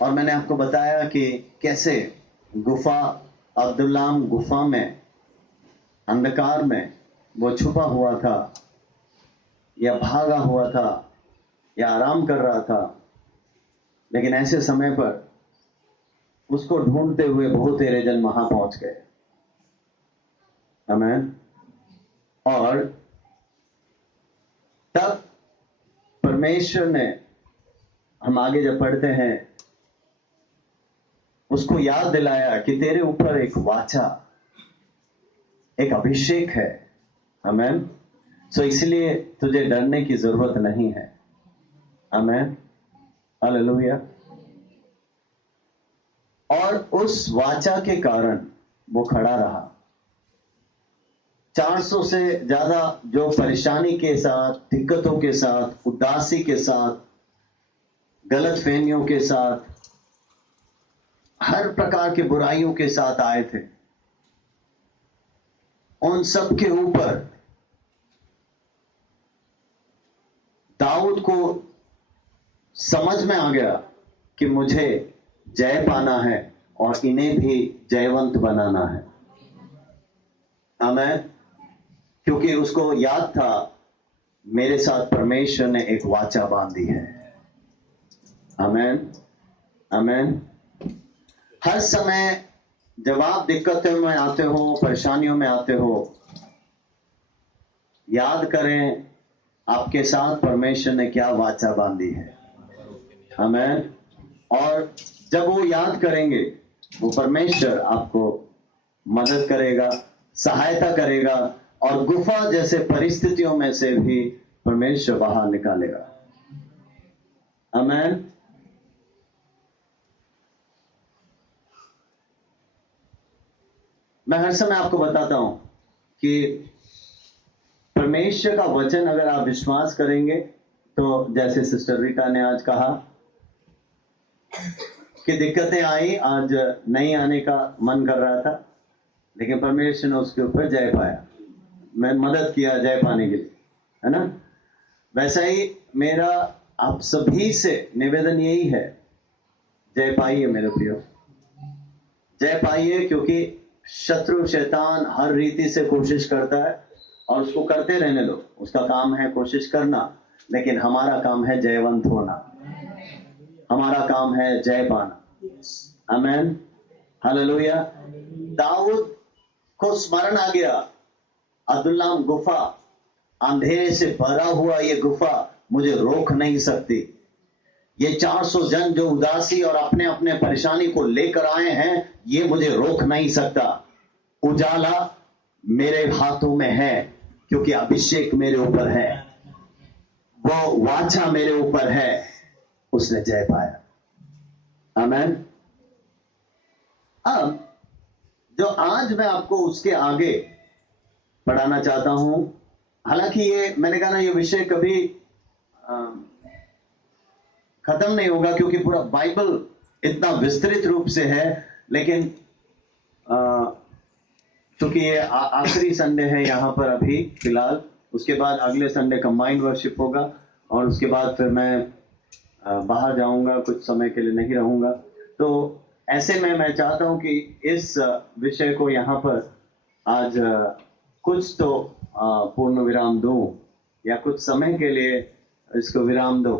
और मैंने आपको बताया कि कैसे गुफा, अब्दुल्लाम गुफा में अंधकार में वो छुपा हुआ था, या भागा हुआ था, या आराम कर रहा था। लेकिन ऐसे समय पर उसको ढूंढते हुए बहुत तेरे जन वहां पहुंच गए। आमीन। और तब परमेश्वर ने, हम आगे जब पढ़ते हैं, उसको याद दिलाया कि तेरे ऊपर एक वाचा, एक अभिषेक है। आमीन। सो इसलिए तुझे डरने की जरूरत नहीं है। आमीन। हालेलुया। और उस वाचा के कारण वो खड़ा रहा। 400 से ज्यादा जो परेशानी के साथ, दिक्कतों के साथ, उदासी के साथ, गलतफहमियों के साथ, हर प्रकार की बुराइयों के साथ आए थे, उन सब के ऊपर दाऊद को समझ में आ गया कि मुझे जय पाना है और इन्हें भी जयवंत बनाना है। आमीन। क्योंकि उसको याद था, मेरे साथ परमेश्वर ने एक वाचा बांधी है। आमीन। आमीन। हर समय जब आप दिक्कतों में आते हो, परेशानियों में आते हो, याद करें आपके साथ परमेश्वर ने क्या वाचा बांधी है। आमीन। और जब वो याद करेंगे, वो परमेश्वर आपको मदद करेगा, सहायता करेगा, और गुफा जैसे परिस्थितियों में से भी परमेश्वर बाहर निकालेगा। आमीन। मैं हर समय आपको बताता हूं कि परमेश्वर का वचन अगर आप विश्वास करेंगे, तो जैसे सिस्टर रीटा ने आज कहा कि दिक्कतें आई, आज नहीं आने का मन कर रहा था, लेकिन परमेश्वर ने उसके ऊपर जय पाया। मैं मदद किया जय पाने के लिए, है ना। वैसा ही मेरा आप सभी से निवेदन यही है, जय पाइए मेरे प्रियो, जय पाइए। क्योंकि शत्रु शैतान हर रीति से कोशिश करता है, और उसको करते रहने दो। उसका काम है कोशिश करना, लेकिन हमारा काम है जयवंत होना, हमारा काम है जय पाना। आमीन। हालेलुया। दाऊद को स्मरण आ गया, अब्दुल्लाम गुफा, अंधेरे से भरा हुआ ये गुफा मुझे रोक नहीं सकती। ये 400 जन जो उदासी और अपने अपने परेशानी को लेकर आए हैं, ये मुझे रोक नहीं सकता। उजाला मेरे हाथों में है, क्योंकि अभिषेक मेरे ऊपर है, वो वाचा मेरे ऊपर है। उसने जय पाया। आमीन। अब जो आज मैं आपको उसके आगे पढ़ाना चाहता हूं, हालांकि ये मैंने कहा ना, ये विषय कभी खत्म नहीं होगा, क्योंकि पूरा बाइबल इतना विस्तृत रूप से है। लेकिन क्योंकि ये आखिरी संडे है यहाँ पर अभी फिलहाल, उसके बाद अगले संडे कंबाइंड वर्शिप होगा, और उसके बाद फिर मैं बाहर जाऊंगा, कुछ समय के लिए नहीं रहूंगा। तो ऐसे में मैं चाहता हूं कि इस विषय को यहाँ पर आज कुछ तो पूर्ण विराम दूं, या कुछ समय के लिए इसको विराम दो।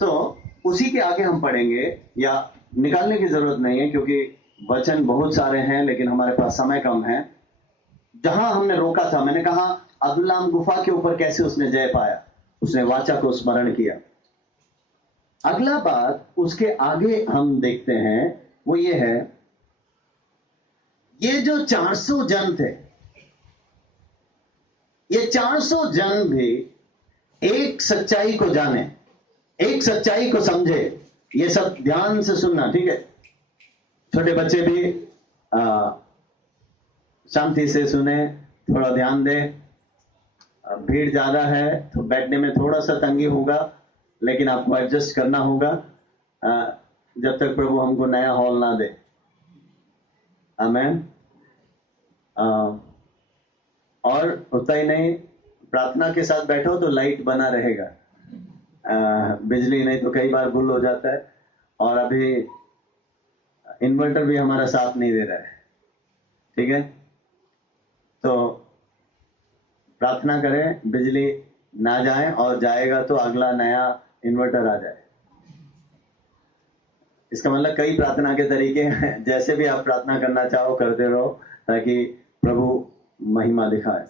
तो उसी के आगे हम पढ़ेंगे, या निकालने की जरूरत नहीं है, क्योंकि वचन बहुत सारे हैं, लेकिन हमारे पास समय कम है। जहां हमने रोका था, मैंने कहा अब्दुल्लाम गुफा के ऊपर कैसे उसने जय पाया, उसने वाचा को स्मरण किया। अगला बात उसके आगे हम देखते हैं, वो ये है, ये जो 400 जन थे, ये 400 जन भी एक सच्चाई को जाने, एक सच्चाई को समझे। ये सब ध्यान से सुनना, ठीक है। छोटे बच्चे भी शांति से सुने, थोड़ा ध्यान दे। भीड़ ज्यादा है तो बैठने में थोड़ा सा तंगी होगा, लेकिन आपको एडजस्ट करना होगा जब तक प्रभु हमको नया हॉल ना दे। आमीन। और उतना ही नहीं, प्रार्थना के साथ बैठो तो लाइट बना रहेगा, बिजली नहीं तो कई बार गुल हो जाता है। और अभी इन्वर्टर भी हमारा साथ नहीं दे रहा है, ठीक है। तो प्रार्थना करें बिजली ना जाए, और जाएगा तो अगला नया इन्वर्टर आ जाए। इसका मतलब कई प्रार्थना के तरीके हैं, जैसे भी आप प्रार्थना करना चाहो करते रहो, ताकि प्रभु महिमा दिखाए।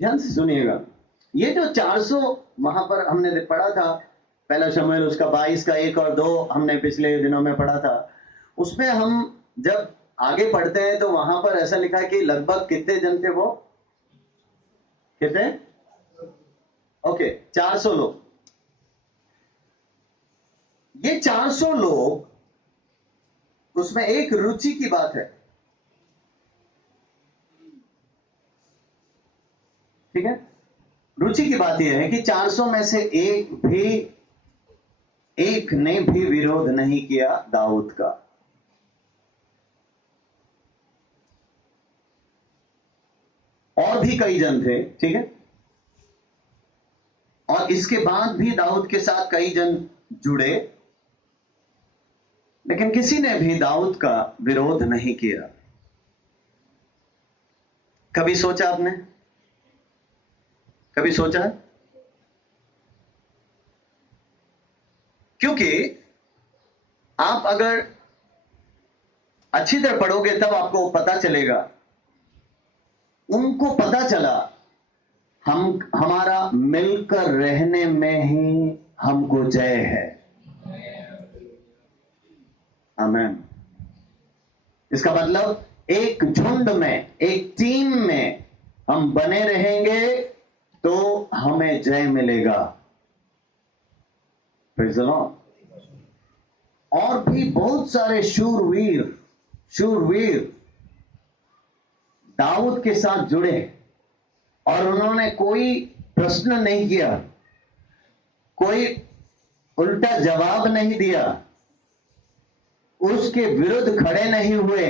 ध्यान से सुनिएगा, ये जो 400 वहां पर हमने पढ़ा था, पहला शमूएल उसका 22 का 1 और 2 हमने पिछले दिनों में पढ़ा था। उसमें हम जब आगे पढ़ते हैं तो वहां पर ऐसा लिखा कि लगभग कितने जन थे वो, कितने? ओके, 400 लोग। ये 400 लोग, उसमें एक रुचि की बात है, ठीक है। रुचि की बात यह है कि 400 में से एक ने भी विरोध नहीं किया दाऊद का। और भी कई जन थे, ठीक है, और इसके बाद भी दाऊद के साथ कई जन जुड़े, लेकिन किसी ने भी दाऊद का विरोध नहीं किया। कभी सोचा आपने? कभी सोचा? क्योंकि आप अगर अच्छी तरह पढ़ोगे तब आपको पता चलेगा, उनको पता चला हमारा मिलकर रहने में ही हमको जय है। आमीन। इसका मतलब एक झुंड में, एक टीम में हम बने रहेंगे तो हमें जय मिलेगा। Praise the Lord. और भी बहुत सारे शूरवीर दाऊद के साथ जुड़े, और उन्होंने कोई प्रश्न नहीं किया, कोई उल्टा जवाब नहीं दिया, उसके विरुद्ध खड़े नहीं हुए,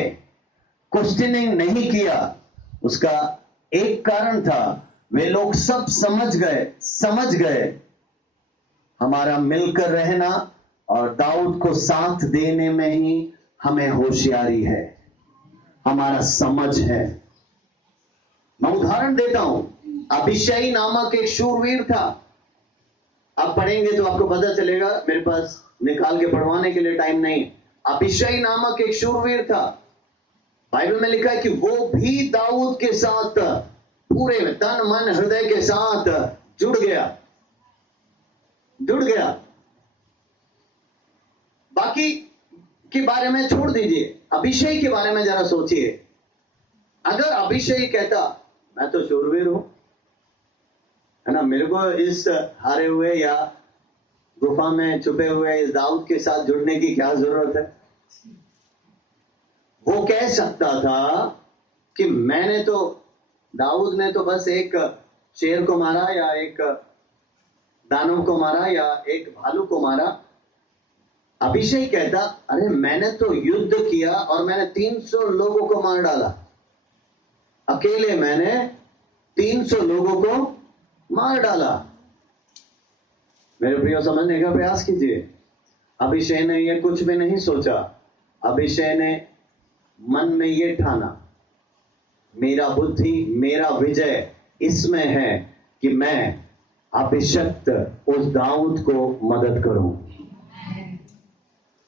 क्वेश्चनिंग नहीं किया। उसका एक कारण था, वे लोग सब समझ गए हमारा मिलकर रहना और दाऊद को साथ देने में ही हमें होशियारी है, हमारा समझ है। मैं उदाहरण देता हूं, अभिषेक नामक एक शूरवीर था। आप पढ़ेंगे तो आपको पता चलेगा, मेरे पास निकाल के पढ़वाने के लिए टाइम नहीं। अभिषेक नामक एक शूरवीर था, बाइबल में लिखा है कि वो भी दाऊद के साथ पूरे तन मन हृदय के साथ जुड़ गया। बाकी के बारे में छोड़ दीजिए, अभिषेक के बारे में जरा सोचिए। अगर अभिषेक कहता मैं तो शूरवीर हूं, है ना, मेरे को इस हारे हुए या गुफा में छुपे हुए इस दाऊद के साथ जुड़ने की क्या जरूरत है। वो कह सकता था कि दाऊद ने तो बस एक शेर को मारा, या एक दानव को मारा, या एक भालू को मारा। अभिषेक कहता, अरे मैंने तो युद्ध किया और मैंने 300 लोगों को मार डाला, अकेले मैंने 300 लोगों को मार डाला। मेरे प्रिय, समझने का प्रयास कीजिए। अभिषेक ने ये कुछ भी नहीं सोचा। अभिषेक ने मन में ये ठाना, मेरा बुद्धि, मेरा विजय इसमें है कि मैं अभिषिक्त उस दाऊद को मदद करूं,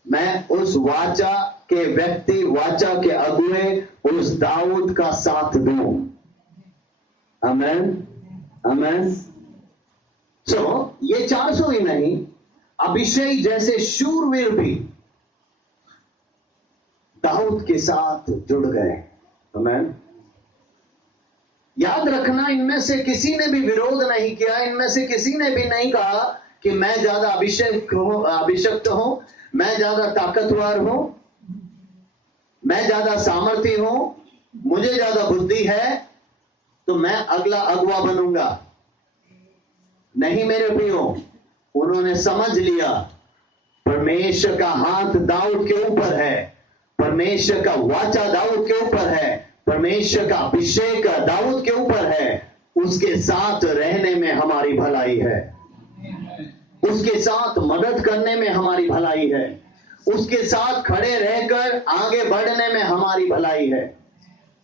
मैं उस वाचा के व्यक्ति, वाचा के अगुए उस दाऊद का साथ दूं। आमेन, आमेन। ये 400 ही नहीं, अभिषेक जैसे शूरवीर भी दाऊद के साथ जुड़ गए। आमेन। याद रखना, इनमें से किसी ने भी विरोध नहीं किया, इनमें से किसी ने भी नहीं कहा कि मैं ज्यादा अभिषिक्त हूं, मैं ज्यादा ताकतवर हूं, मैं ज्यादा सामर्थी हूं, मुझे ज्यादा बुद्धि है तो मैं अगला अगुवा बनूंगा। नहीं मेरे प्रियो, उन्होंने समझ लिया परमेश्वर का हाथ दाऊद के ऊपर है, परमेश्वर का वाचा दाऊद के ऊपर है, परमेश्वर का अभिषेक दाऊद के ऊपर है, उसके साथ रहने में हमारी भलाई है। उसके साथ मदद करने में हमारी भलाई है, उसके साथ खड़े रहकर आगे बढ़ने में हमारी भलाई है।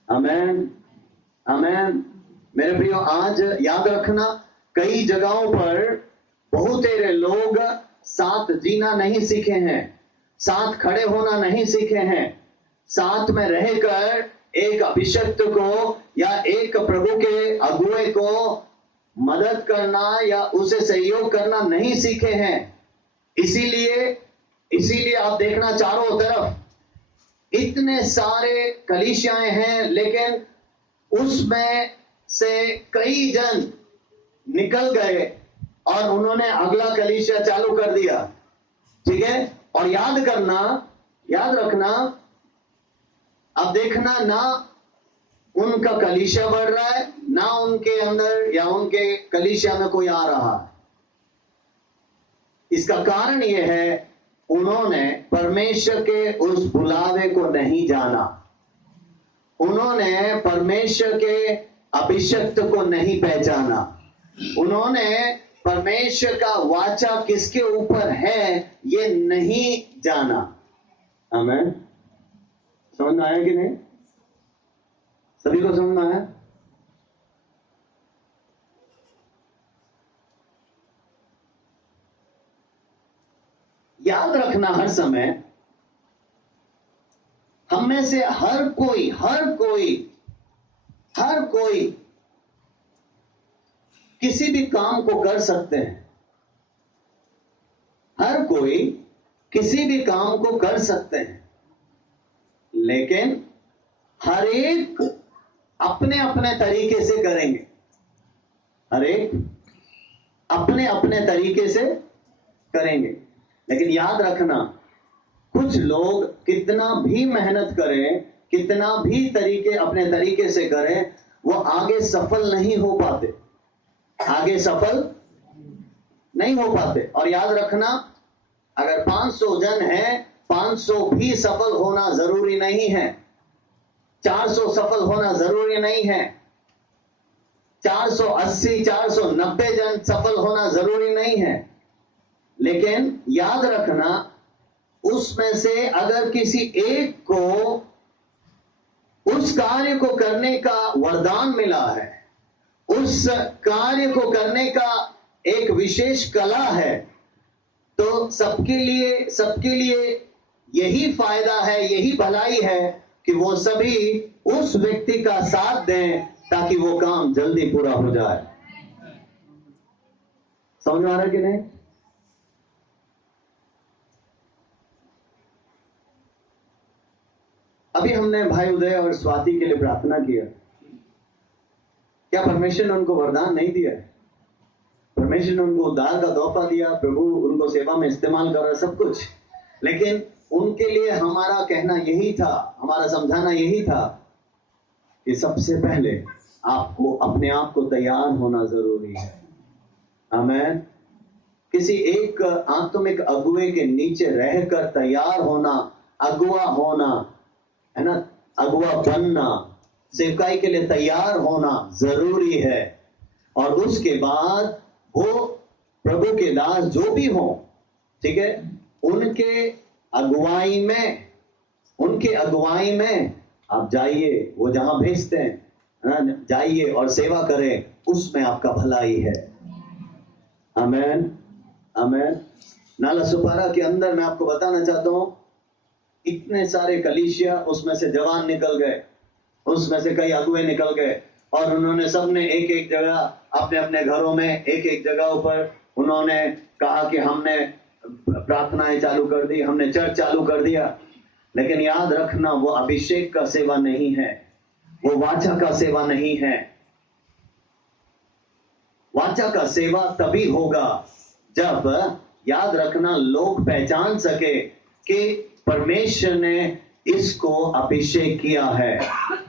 आमेन, आमेन। मेरे प्रियो, आज याद रखना, कई जगहों पर बहुत सारे लोग साथ जीना नहीं सीखे हैं, साथ खड़े होना नहीं सीखे हैं, साथ में रहकर एक अभिषिक्त को या एक प्रभु के अगुए को मदद करना या उसे सहयोग करना नहीं सीखे हैं। इसीलिए आप देखना, चारों तरफ इतने सारे कलीसियाएं हैं, लेकिन उसमें से कई जन निकल गए और उन्होंने अगला कलीसिया चालू कर दिया। ठीक है, और याद रखना, अब देखना, ना उनका कलीसिया बढ़ रहा है, ना उनके अंदर या उनके कलीसिया में कोई आ रहा है। इसका कारण यह है, उन्होंने परमेश्वर के उस बुलावे को नहीं जाना, उन्होंने परमेश्वर के अभिषिक्त को नहीं पहचाना, उन्होंने परमेश्वर का वाचा किसके ऊपर है ये नहीं जाना। आमेन। समझ में आया कि नहीं? सभी को समझ में आया? याद रखना, हर समय हम में से हर कोई किसी भी काम को कर सकते हैं। हर कोई किसी भी काम को कर सकते हैं, लेकिन हर एक अपने अपने तरीके से करेंगे। हर एक अपने अपने तरीके से करेंगे। लेकिन याद रखना, कुछ लोग कितना भी मेहनत करें, कितना भी अपने तरीके से करें, वो आगे सफल नहीं हो पाते, आगे सफल नहीं हो पाते। और याद रखना, अगर 500 जन हैं, 500 भी सफल होना जरूरी नहीं है, 400 सफल होना जरूरी नहीं है, 480 490 जन सफल होना जरूरी नहीं है। लेकिन याद रखना, उसमें से अगर किसी एक को उस कार्य को करने का वरदान मिला है, उस कार्य को करने का एक विशेष कला है, तो सबके लिए यही फायदा है, यही भलाई है कि वो सभी उस व्यक्ति का साथ दें ताकि वो काम जल्दी पूरा हो जाए। समझ में आ रहा है कि नहीं? अभी हमने भाई उदय और स्वाति के लिए प्रार्थना किया। क्या परमेश्वर ने उनको वरदान नहीं दिया? परमेश्वर ने उनको उद्धार का तोहफा दिया, प्रभु उनको सेवा में इस्तेमाल कर रहा, सब कुछ। लेकिन उनके लिए हमारा कहना यही था, हमारा समझाना यही था कि सबसे पहले आपको अपने आप को तैयार होना जरूरी है। आमेन। किसी एक आत्मिक अगुए के नीचे रहकर तैयार होना, अगुआ होना, है ना, अगुआ बनना, सेवकाई के लिए तैयार होना जरूरी है। और उसके बाद वो प्रभु के दास जो भी हो, ठीक है, उनके अगुवाई में आप जाइए, वो जहां भेजते हैं जाइए और सेवा करें, उसमें आपका भलाई है। आमेन, आमेन। नाला सुपारा के अंदर मैं आपको बताना चाहता हूं, इतने सारे कलीसिया, उसमें से जवान निकल गए, उसमें से कई अगुए निकल गए, और उन्होंने सबने एक एक जगह अपने अपने घरों में एक एक जगह पर उन्होंने कहा कि हमने प्रार्थनाएं चालू कर दी, हमने चर्च चालू कर दिया। लेकिन याद रखना, वो अभिषेक का सेवा नहीं है, वो वाचा का सेवा नहीं है। वाचा का सेवा तभी होगा जब, याद रखना, लोग पहचान सके कि परमेश्वर ने इसको अभिषेक किया है,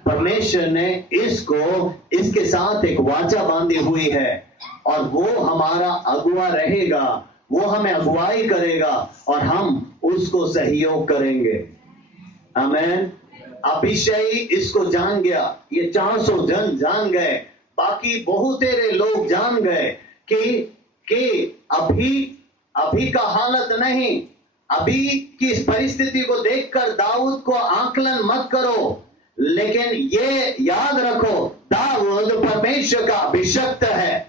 परमेश्वर ने इसके साथ एक वाचा बांधी हुई है, और वो हमारा अगुआ रहेगा, वो हमें अगुवाई करेगा और हम उसको सहयोग करेंगे। आमेन। अभिषेक इसको जान गया, ये 400 जन जान गए, बाकी बहुत तेरे लोग जान गए कि अभी अभी का हालत नहीं, अभी की इस परिस्थिति को देखकर दाऊद को आकलन मत करो, लेकिन ये याद रखो दाऊद परमेश्वर का अभिषिक्त है,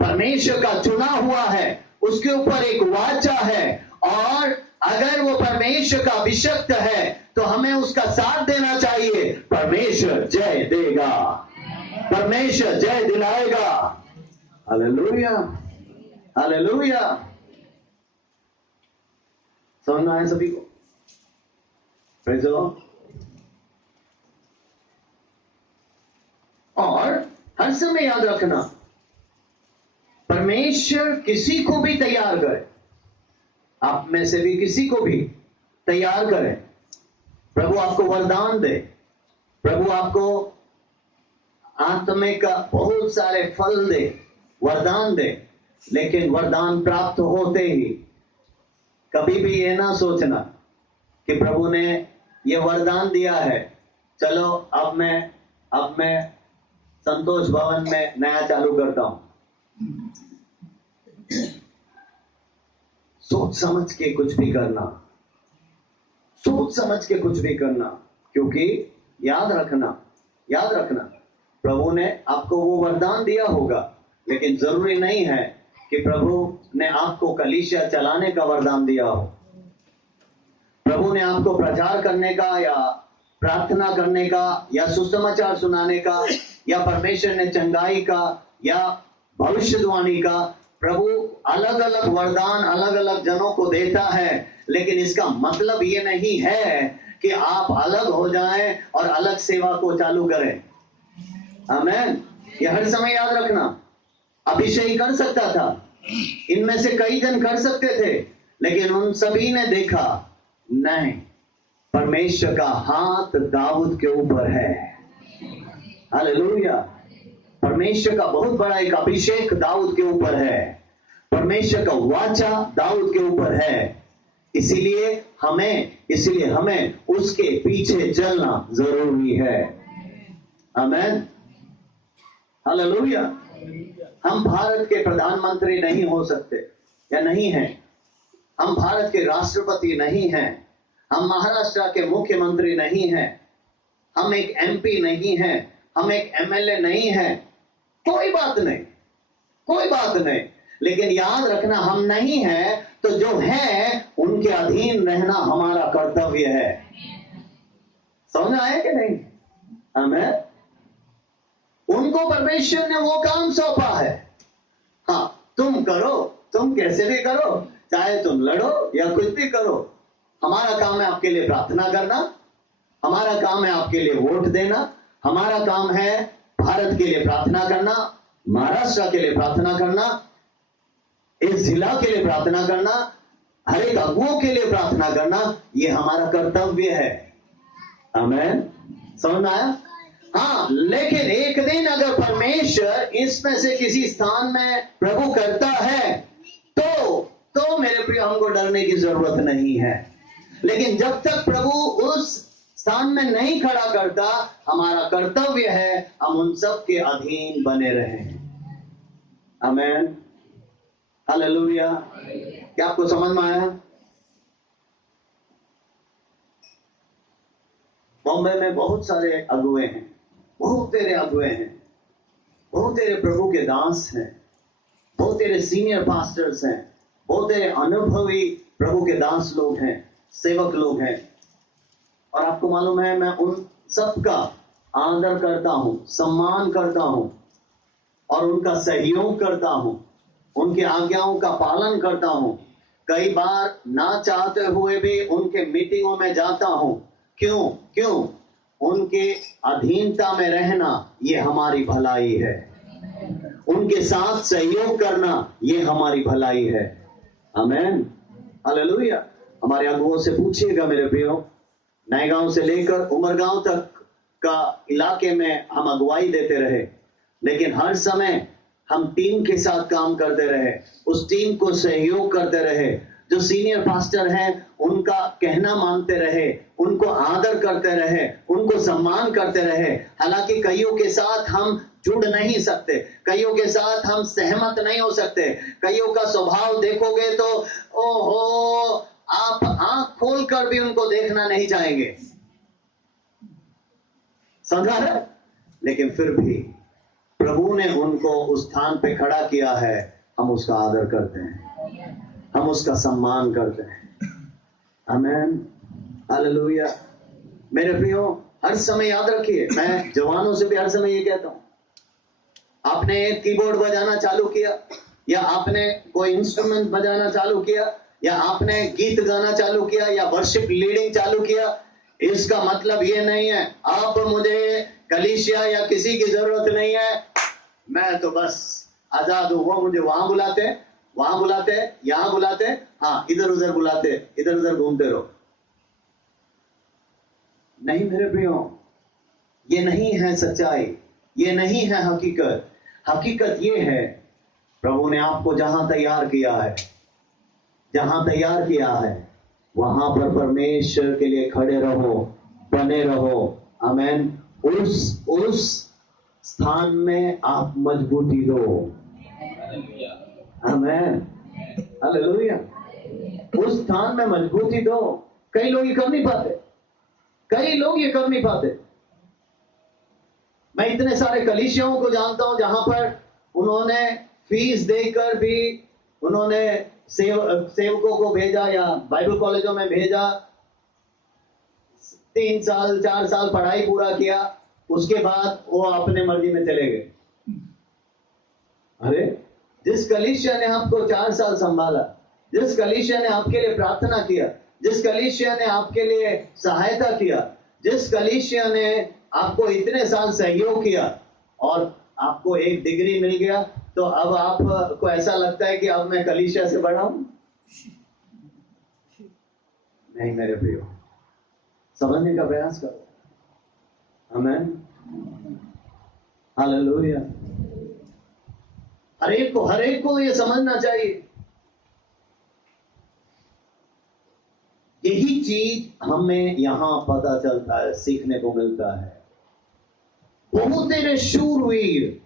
परमेश्वर का चुना हुआ है, उसके ऊपर एक वाचा है, और अगर वो परमेश्वर का अभिषिक्त है तो हमें उसका साथ देना चाहिए। परमेश्वर जय देगा, परमेश्वर जय दिलाएगा। Hallelujah, hallelujah. समझ में आया सभी को? Praise the Lord. और हर समय याद रखना, परमेश्वर किसी को भी तैयार करे, आप में से भी किसी को भी तैयार करे। प्रभु आपको वरदान दे, प्रभु आपको आत्मिक का बहुत सारे फल दे, वरदान दे, लेकिन वरदान प्राप्त होते ही कभी भी ये ना सोचना कि प्रभु ने ये वरदान दिया है, चलो अब मैं संतोष भवन में नया चालू करता हूं। सोच समझ के कुछ भी करना, सोच समझ के कुछ भी करना, क्योंकि याद रखना प्रभु ने आपको वो वरदान दिया होगा, लेकिन जरूरी नहीं है कि प्रभु ने आपको कलीसिया चलाने का वरदान दिया हो। प्रभु ने आपको प्रचार करने का या प्रार्थना करने का या सुसमाचार सुनाने का या परमेश्वर ने चंगाई का या भविष्यवाणी का, प्रभु अलग अलग वरदान अलग अलग जनों को देता है, लेकिन इसका मतलब ये नहीं है कि आप अलग हो जाएं और अलग सेवा को चालू करें। आमीन। ये हर समय याद रखना। अभिषेक कर सकता था, इनमें से कई जन कर सकते थे, लेकिन उन सभी ने देखा नहीं, परमेश्वर का हाथ दाऊद के ऊपर है। हालेलुया। परमेश्वर का बहुत बड़ा एक अभिषेक दाऊद के ऊपर है, परमेश्वर का वाचा दाऊद के ऊपर है। इसीलिए हमें उसके पीछे चलना जरूरी है। आमीन। हालेलुया। हम भारत के प्रधानमंत्री नहीं हो सकते या नहीं हैं, हम भारत के राष्ट्रपति नहीं हैं, हम महाराष्ट्र के मुख्यमंत्री नहीं हैं, हम एक एमपी नहीं हैं, हम एक एमएलए नहीं हैं। कोई बात नहीं, लेकिन याद रखना हम नहीं हैं तो जो है उनके अधीन रहना हमारा कर्तव्य है। समझ आया कि नहीं? हमें उनको परमेश्वर ने वो काम सौंपा है। हाँ, तुम करो, तुम कैसे भी करो, चाहे तुम लड़ो या कुछ भी करो। हमारा काम है आपके लिए प्रार्थना करना, हमारा काम है आपके लिए वोट देना, हमारा काम है भारत के लिए प्रार्थना करना, महाराष्ट्र के लिए प्रार्थना करना, इस जिला के लिए प्रार्थना करना, हर एक अगुओं के लिए प्रार्थना करना, ये हमारा कर्तव्य है। आमीन। समझ में आया? हाँ, लेकिन एक दिन अगर परमेश्वर इसमें से किसी स्थान में प्रभु करता है तो मेरे प्रिय हमको डरने की जरूरत नहीं है। लेकिन जब तक प्रभु उस स्थान में नहीं खड़ा करता, हमारा कर्तव्य है हम उन सब के अधीन बने रहें। आमीन। हालेलुया। क्या आपको समझ में आया? बॉम्बे में बहुत सारे अगुए हैं, बहुत तेरे अगुए हैं, बहुत तेरे प्रभु के दास हैं, बहुत तेरे सीनियर पास्टर्स हैं, बहुत तेरे अनुभवी प्रभु के दास लोग हैं, सेवक लोग हैं। और आपको मालूम है, मैं उन सबका आदर करता हूं, सम्मान करता हूं और उनका सहयोग करता हूं, उनकी आज्ञाओं का पालन करता हूं। कई बार ना चाहते हुए भी उनके मीटिंगों में जाता हूं। क्यों? उनके अधीनता में रहना ये हमारी भलाई है, उनके साथ सहयोग करना ये हमारी भलाई है। आमीन। हालेलुया। हमारे अगुओं से पूछिएगा मेरे प्रियो, नए गांव से लेकर उमरगांव तक का इलाके में हम अगुवाई देते रहे, लेकिन हर समय हम टीम के साथ काम करते रहे, उस टीम को सहयोग करते रहे, जो सीनियर पास्टर हैं उनका कहना मानते रहे, उनको आदर करते रहे, उनको सम्मान करते रहे। हालांकि कईयों के साथ हम जुड़ नहीं सकते, कईयों के साथ हम सहमत नहीं हो सकते। कईयों का स्वभाव देखोगे तो ओहो, आप आंख खोलकर भी उनको देखना नहीं चाहेंगे, समझा है? लेकिन फिर भी प्रभु ने उनको उस स्थान पे खड़ा किया है, हम उसका आदर करते हैं, हम उसका सम्मान करते हैं। आमीन, हालेलुया। मेरे प्रियो, हर समय याद रखिए, मैं जवानों से भी हर समय ये कहता हूं, आपने एक कीबोर्ड बजाना चालू किया, या आपने कोई इंस्ट्रूमेंट बजाना चालू किया, या आपने गीत गाना चालू किया, या वर्शिप लीडिंग चालू किया, इसका मतलब ये नहीं है आप मुझे कलीसिया या किसी की जरूरत नहीं है, मैं तो बस आजाद हूं। वो मुझे वहां बुलाते, यहां बुलाते, हाँ इधर उधर बुलाते, इधर उधर घूमते रहो। नहीं मेरे प्रियो, ये नहीं है सच्चाई, ये नहीं है हकीकत। हकीकत ये है, प्रभु ने आपको जहां तैयार किया है, वहां पर परमेश्वर के लिए खड़े रहो, बने रहो। आमीन। उस स्थान में आप मजबूती दो। आमीन, हालेलुया। उस स्थान में मजबूती दो। कई लोग ये कर नहीं पाते, मैं इतने सारे कलीसियाओं को जानता हूं जहां पर उन्होंने फीस देकर भी उन्होंने सेवकों को भेजा या बाइबल कॉलेजों में भेजा, 3 साल 4 साल पढ़ाई पूरा किया, उसके बाद वो अपने मर्जी में चले गए। अरे, जिस कलीसिया ने आपको 4 साल संभाला, जिस कलीसिया ने आपके लिए प्रार्थना किया, जिस कलीसिया ने आपके लिए सहायता किया, जिस कलीसिया ने आपको इतने साल सहयोग किया और आपको एक डिग्री मिल गया, तो अब आपको ऐसा लगता है कि अब मैं कलीसिया से बड़ा हूं? नहीं मेरे प्रियो, समझने का प्रयास करो। आमीन, हालेलुया। हर एक को ये समझना चाहिए। यही चीज हमें यहां पता चलता है, सीखने को मिलता है। बहुतेरे शूरवीर,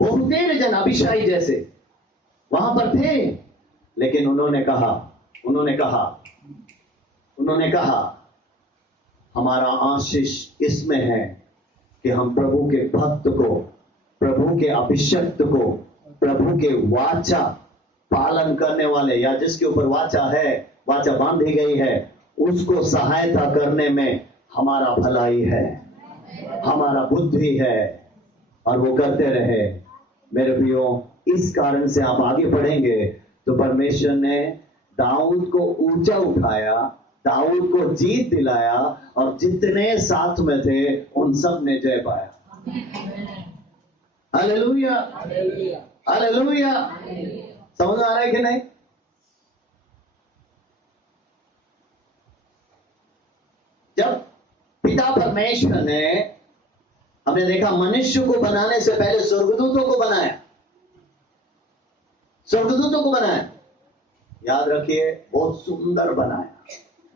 बहुतेरे जन अभिषाई जैसे वहां पर थे, लेकिन उन्होंने कहा हमारा आशीष इसमें है कि हम प्रभु के भक्त को, प्रभु के अभिषिक्त को, प्रभु के वाचा पालन करने वाले, या जिसके ऊपर वाचा बांधी गई है, उसको सहायता करने में हमारा भलाई है, हमारा बुद्धि है, और वो करते रहे। मेरे प्रियो, इस कारण से आप आगे बढ़ेंगे तो परमेश्वर ने दाऊद को ऊंचा उठाया, दाऊद को जीत दिलाया, और जितने साथ में थे उन सब ने जय पाया। Hallelujah, hallelujah. समझ आ रहा है कि नहीं? जब पिता परमेश्वर ने, हमने देखा, मनुष्य को बनाने से पहले स्वर्गदूतों को बनाया। याद रखिए, बहुत सुंदर बनाया,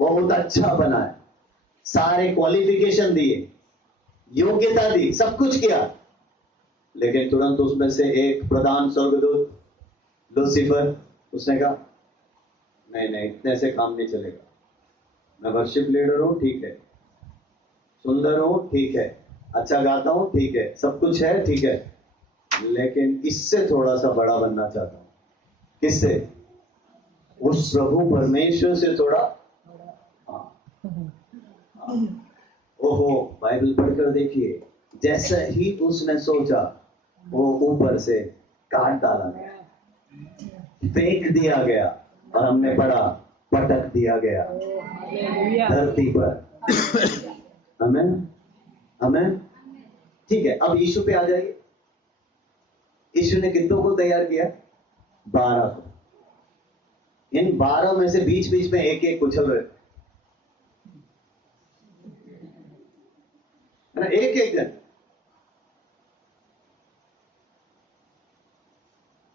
बहुत अच्छा बनाया, सारे क्वालिफिकेशन दिए, योग्यता दी, सब कुछ किया, लेकिन तुरंत उसमें से एक प्रधान स्वर्गदूत लूसीफर, उसने कहा नहीं, इतने से काम नहीं चलेगा। मैं वर्शिप लीडर हूं, ठीक है, सुंदर हूं, ठीक है, अच्छा गाता हूं, ठीक है, सब कुछ है, ठीक है, लेकिन इससे थोड़ा सा बड़ा बनना चाहता हूं। किससे? उस प्रभु परमेश्वर से थोड़ा। ओहो, बाइबल पढ़कर देखिए, जैसा ही उसने सोचा वो ऊपर से काट डाला गया, फेंक दिया गया, और हमने पढ़ा पटक दिया गया धरती पर। आमीन, आमीन। ठीक है, अब यीशु पे आ जाइए। यीशु ने कितनों को तैयार किया? 12 को। इन 12 में से बीच बीच में एक एक कुचल रहे, है ना, एक जन।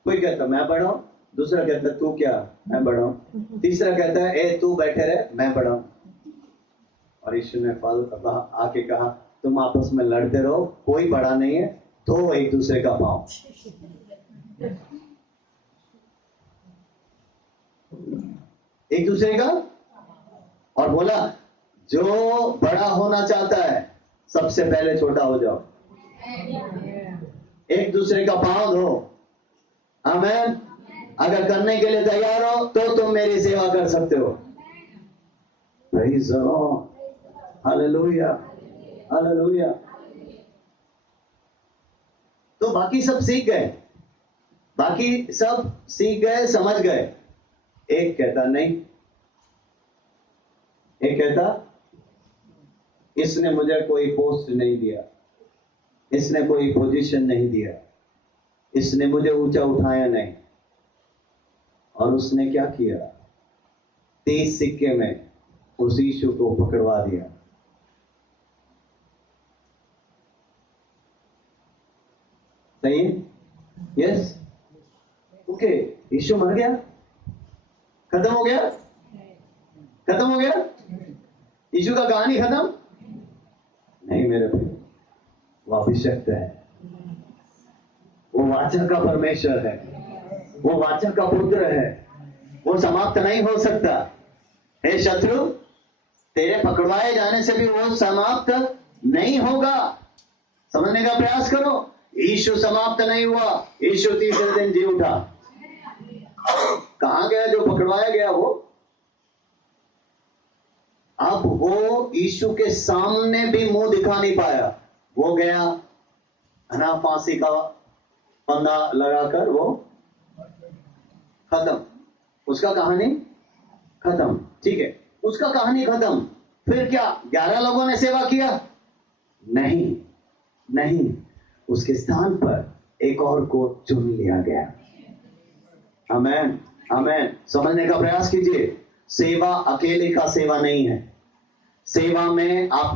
कोई कहता मैं बड़ा हूं, दूसरा कहता तू क्या, मैं बड़ा हूं, तीसरा कहता है ए तू बैठे रहे, मैं बड़ा हूं। और यीशु ने आके कहा तुम आपस में लड़ते रहो, कोई बड़ा नहीं है, तो एक दूसरे का पांव। एक दूसरे का, और बोला जो बड़ा होना चाहता है सबसे पहले छोटा हो जाओ। एक दूसरे का पांव धो। आमीन। अगर करने के लिए तैयार हो तो तुम मेरी सेवा कर सकते हो। Praise the Lord. Hallelujah, hallelujah. तो बाकी सब सीख गए, बाकी सब सीख गए, समझ गए। एक कहता नहीं, एक कहता इसने मुझे कोई पोस्ट नहीं दिया, इसने कोई पोजीशन नहीं दिया, इसने मुझे ऊंचा उठाया नहीं। और उसने क्या किया? 30 सिक्के में उस यीशु को पकड़वा दिया। सही है? यस। ओके, यीशु मर गया, खत्म हो गया, खत्म हो गया। यीशु का कहानी खत्म नहीं मेरे भाई, वो अभिषक्त है, वो वाचा का परमेश्वर है, वो वाचा का पुत्र है, वो समाप्त नहीं हो सकता। हे शत्रु, तेरे पकड़वाए जाने से भी वो समाप्त नहीं होगा। समझने का प्रयास करो। यीशु समाप्त नहीं हुआ, यीशु तीसरे दिन जी उठा। कहां गया जो पकड़वाया गया? वो अब वो यीशु के सामने भी मुंह दिखा नहीं पाया। वो गया ना, फांसी का फंदा लगाकर वो खत्म, उसका कहानी खत्म। ठीक है, उसका कहानी खत्म। फिर क्या 11 लोगों ने सेवा किया? नहीं, नहीं, उसके स्थान पर एक और को चुन लिया गया। आमेन, आमेन। समझने का प्रयास कीजिए। सेवा अकेले का सेवा नहीं है। सेवा में आप